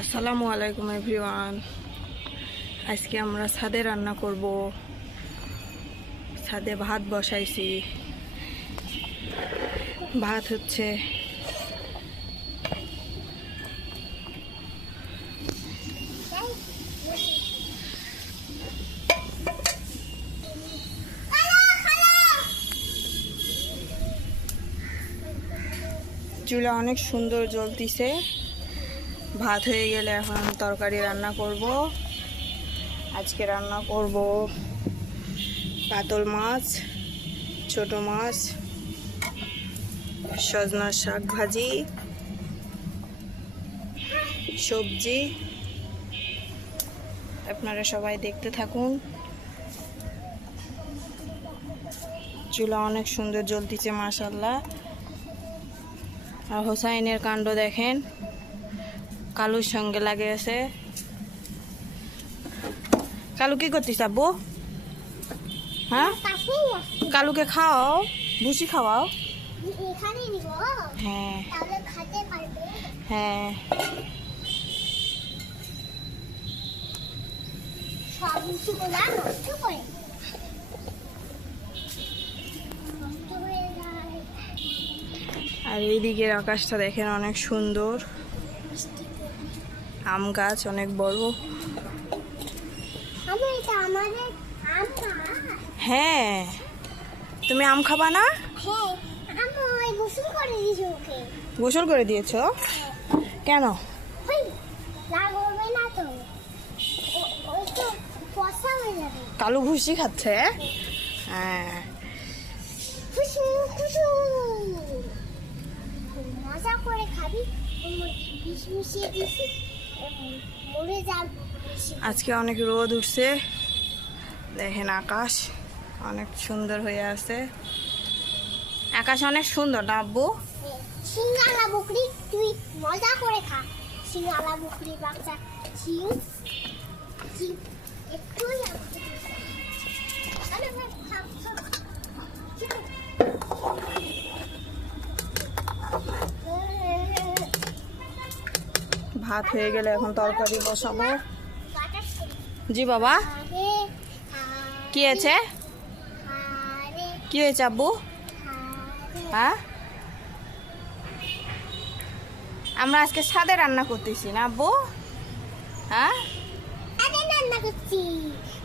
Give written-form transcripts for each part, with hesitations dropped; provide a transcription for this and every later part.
আসসালামু আলাইকুম এভরিওয়ান। আজকে আমরা ছাদে রান্না করব। ছাদে ভাত বসাইছি। ভাত হচ্ছে চুলা অনেক সুন্দর জ্বলতিছে। ভাত হয়ে গেলে এখন তরকারি রান্না করব। আজকে রান্না করব কাতল মাছ, ছোট মাছ, সজনার শাক ভাজি, সবজি। আপনারা সবাই দেখতে থাকুন। চুলা অনেক সুন্দর জ্বলতিছে মাশাআল্লাহ। আর হোসাইনের কাণ্ড দেখেন, কালুর সঙ্গে লাগে আছে। কালু কি করতিস আব্বু? হ্যাঁ, কালুকে খাওয়াও, ভুসি খাওয়াও। হ্যাঁ হ্যাঁ, আর এইদিকের আকাশটা দেখেন অনেক সুন্দর। আম গাছ অনেক বড়। হ্যাঁ, তুমি আম খাবা না? গোসল করে দিয়েছ? কেন? কালু ভুসি খাচ্ছে। হ্যাঁ, মজা করে খাবি। আজকে অনেক রোদ উঠছে। দেখেন আকাশ অনেক সুন্দর হয়ে আছে। আকাশ অনেক সুন্দর না আব্বু? সিঙ্গালা বকরি তুই মজা করে খা। সিঙ্গালা বকরি বাচ্চা সিং সিং একটু ভাত হয়ে গেলে এখন তরকারি বসাবো। জি বাবা, কি হয়েছে? কি হয়েছে আব্বু? হ্যাঁ, আমরা আজকে ছাদে রান্না করতেছি না আব্বু? হ্যাঁ, রান্না করছি।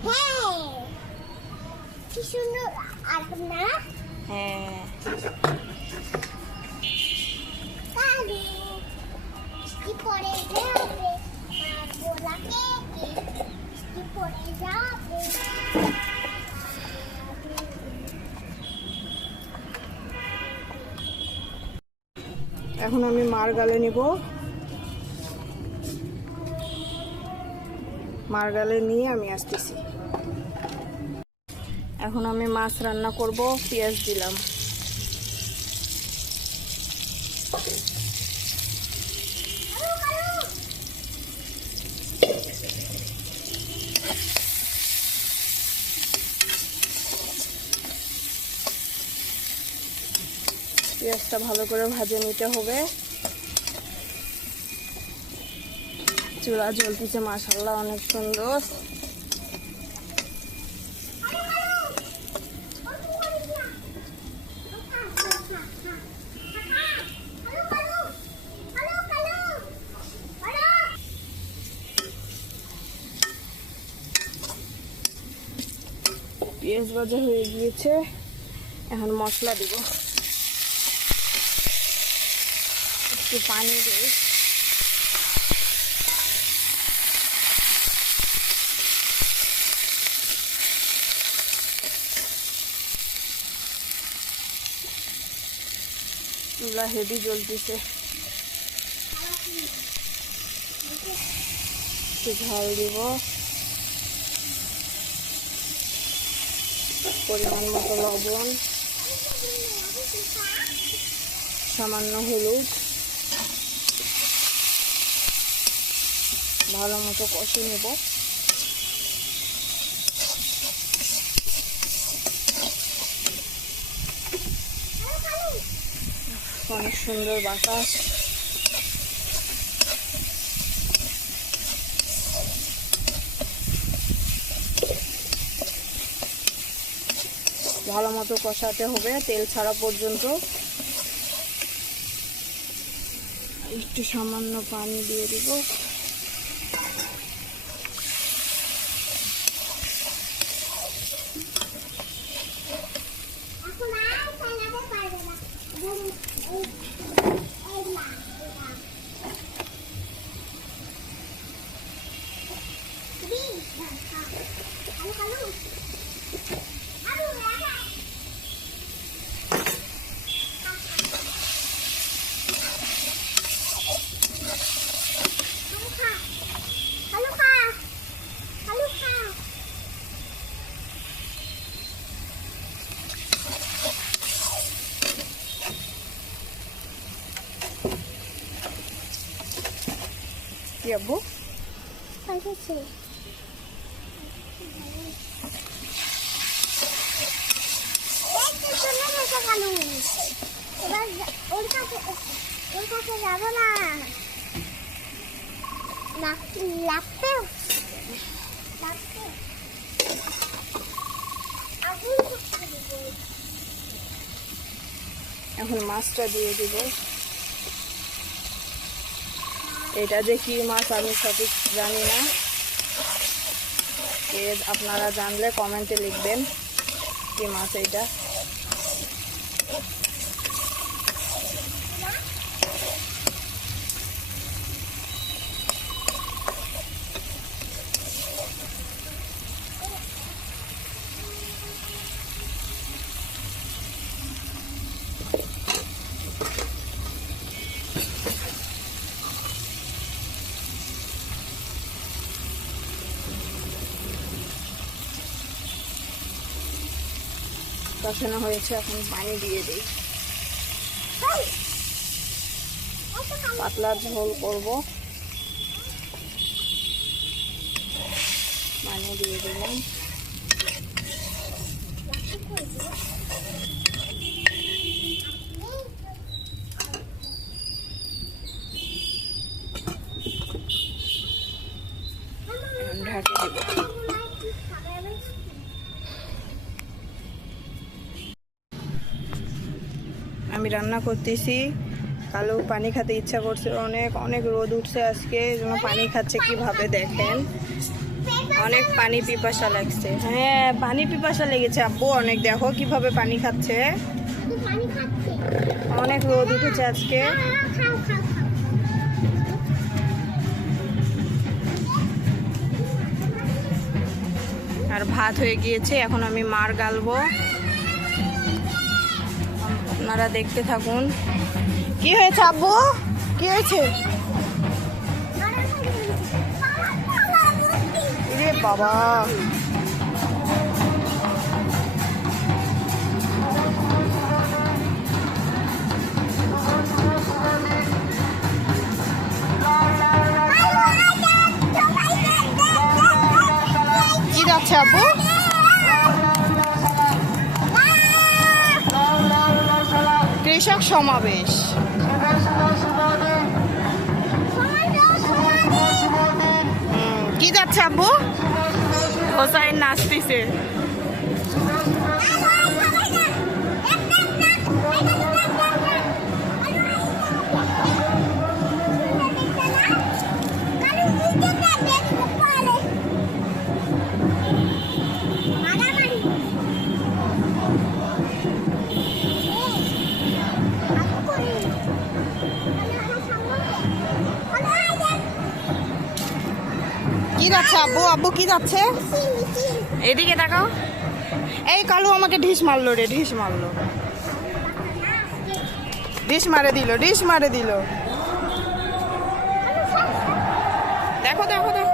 হ্যাঁ, কি সুন্দর। আর না হ্যাঁ, বৃষ্টি পড়ে যাবে, গোলাপে বৃষ্টি পড়ে যাবে। এখন আমি মার গালে নিব। মার গালে নিয়ে আমি আসতেছি। এখন আমি মাছ রান্না করব। পেঁয়াজ দিলাম। পেঁয়াজটা ভালো করে ভাজে নিতে হবে। চুলা জ্বলতেছে মাশাআল্লাহ অনেক সুন্দর। পেঁয়াজ ভাজা হয়ে গিয়েছে। এখন মশলা দিব। একটু পানি দিই। চুলা হেভি জ্বলতেছে। একটু ঝাল দিব। পরিমাণ মতো লবণ, সামান্য হলুদ, ভালো মতো কষে নেব। অনেক সুন্দর বাতাস। ভালো মতো কষাতে হবে তেল ছাড়া পর্যন্ত। একটু সামান্য পানি দিয়ে দিব। এখন আর চালাতে পারবে না। এই না, হ্যালো হ্যালো আলু লাগা হ্যালো খা হ্যালো খা কি আব্বু? পাইছে এবার ওর কাছে যাবো না লাগবে এখন মাছটা দিয়ে দিব। এটা যে কি মাছ আমি সঠিক জানি না, আপনারা জানলে কমেন্টে লিখবেন কি মাছ এটা। কষানো হয়েছে, এখন পানি দিয়ে দিই। পাতলা ঝোল করব, পানি দিয়ে দিলাম। ঢাকে দেব। আমি রান্না করতেছি, কালো পানি খেতে ইচ্ছা করছে, অনেক অনেক রোদ উঠছে আজকে, এই জন্য পানি খাচ্ছে কিভাবে দেখেন। অনেক পানি পিপাসা লাগছে। হ্যাঁ পানি পিপাসা লেগেছে আব্বু অনেক, দেখো কিভাবে পানি খাচ্ছে। অনেক রোদ উঠেছে আজকে। আর ভাত হয়ে গিয়েছে, এখন আমি মার গালবো, আপনারা দেখতে থাকুন। কি হয়েছে আব্বু? কি হয়েছে? রে বাবা, কি যাচ্ছে আব্বু? কৃষক সমাবেশ। কি যাচ্ছে আব্বু? হোসাইন নাচতেছে। কি যাচ্ছে আব্বু? আব্বু কি যাচ্ছে? এদিকে তাকাও। এই কালু আমাকে ঢিস মারলো রে, ঢিস মারলো, ঢিস মারে দিল, ঢিস মারে দিল। দেখো দেখো দেখো।